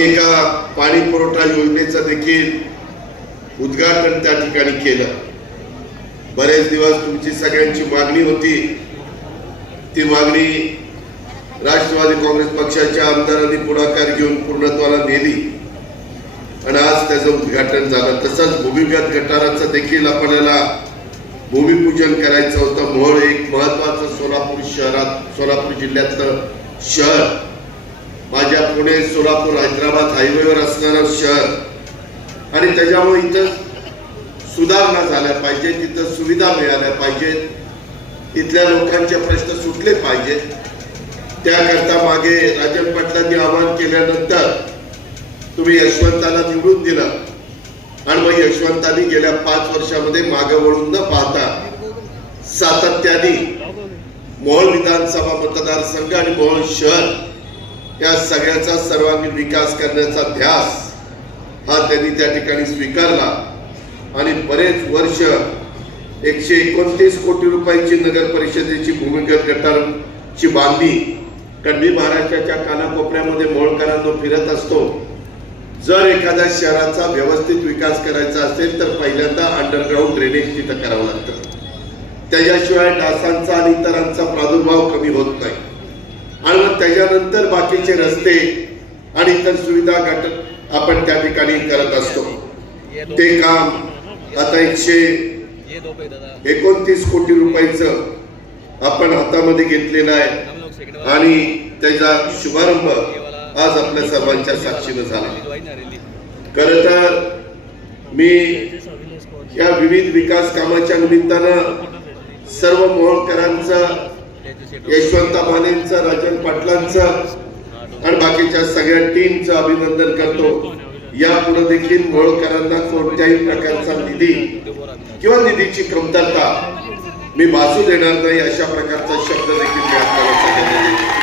आम्ही एका पाणी पुरवठा योजनेचं देखील उद्घाटन त्या ठिकाणी केलं। बरेच दिवस तुमची सगळ्यांची मागणी होती, ती मागणी राष्ट्रवादी काँग्रेस पक्षाच्या आमदारांनी पुढाकार घेऊन पूर्णत्वाला नेली आणि आज त्याचं उद्घाटन झालं। तसंच भूमिगत गटाराचं देखील आपल्याला भूमिपूजन करायचं होतं। मोहोळ एक महत्वाचं सोलापूर जिल्ह्यातलं शहर, माझ्या पुणे सोलापूर हैदराबाद हायवेवर असणारं शहर आणि त्याच्यामुळे इथं सुधारणा झाल्या पाहिजे, तिथं सुविधा मिळाल्या पाहिजेत, इथल्या लोकांचे प्रश्न सुटले पाहिजेत। त्याकरता मागे राजन पाटलांनी आवाहन केल्यानंतर तुम्ही यशवंताला निवडून दिलं आणि मग यशवंतांनी गेल्या 5 वर्षामध्ये मागे वळून न पाहता सातत्याने मोहोळ विधानसभा मतदारसंघ आणि मोहोळ शहर या सगळ्याचा सर्वांगीण विकास करण्याचा ध्यास हा त्यांनी त्या ठिकाणी स्वीकारला आणि बरेच वर्ष 129 कोटी रुपयाची नगर परिषदेची भूमिगत गटारांची बांधणी। कारण मी महाराष्ट्राच्या कानाकोपऱ्यामध्ये मोहोळकरांना फिरत असतो। जर एखाद्या शहराचा व्यवस्थित विकास करायचा असेल तर पहिल्यांदा अंडरग्राऊंड ड्रेनेज तिथं करावं लागतं, त्याच्याशिवाय डासांचा आणि इतरांचा प्रादुर्भाव कमी होत नाही आणि मग त्याच्यानंतर बाकीचे रस्ते आणि इतर सुविधा आपण त्या ठिकाणी करत असतो। ते काम आता 129 कोटी रुपयाचं आपण हातामध्ये घेतलेलं आहे आणि त्याचा शुभारंभ आज आपल्या सर्वांच्या साक्षीने झाला। खरं तर मी या विविध विकास कामाच्या निमित्तानं सर्व मोहोळकरांचं, यशवंत मानेंचं, राजन पाटलांचं आणि बाकीच्या सगळ्या टीमचं अभिनंदन करतो। यापुढे देखील मोहोळकरांना कोणत्याही प्रकारचा निधी किंवा निधीची कमतरता मी भासू देणार नाही, अशा प्रकारचा शब्द देखील मी आपल्याला सांगितला।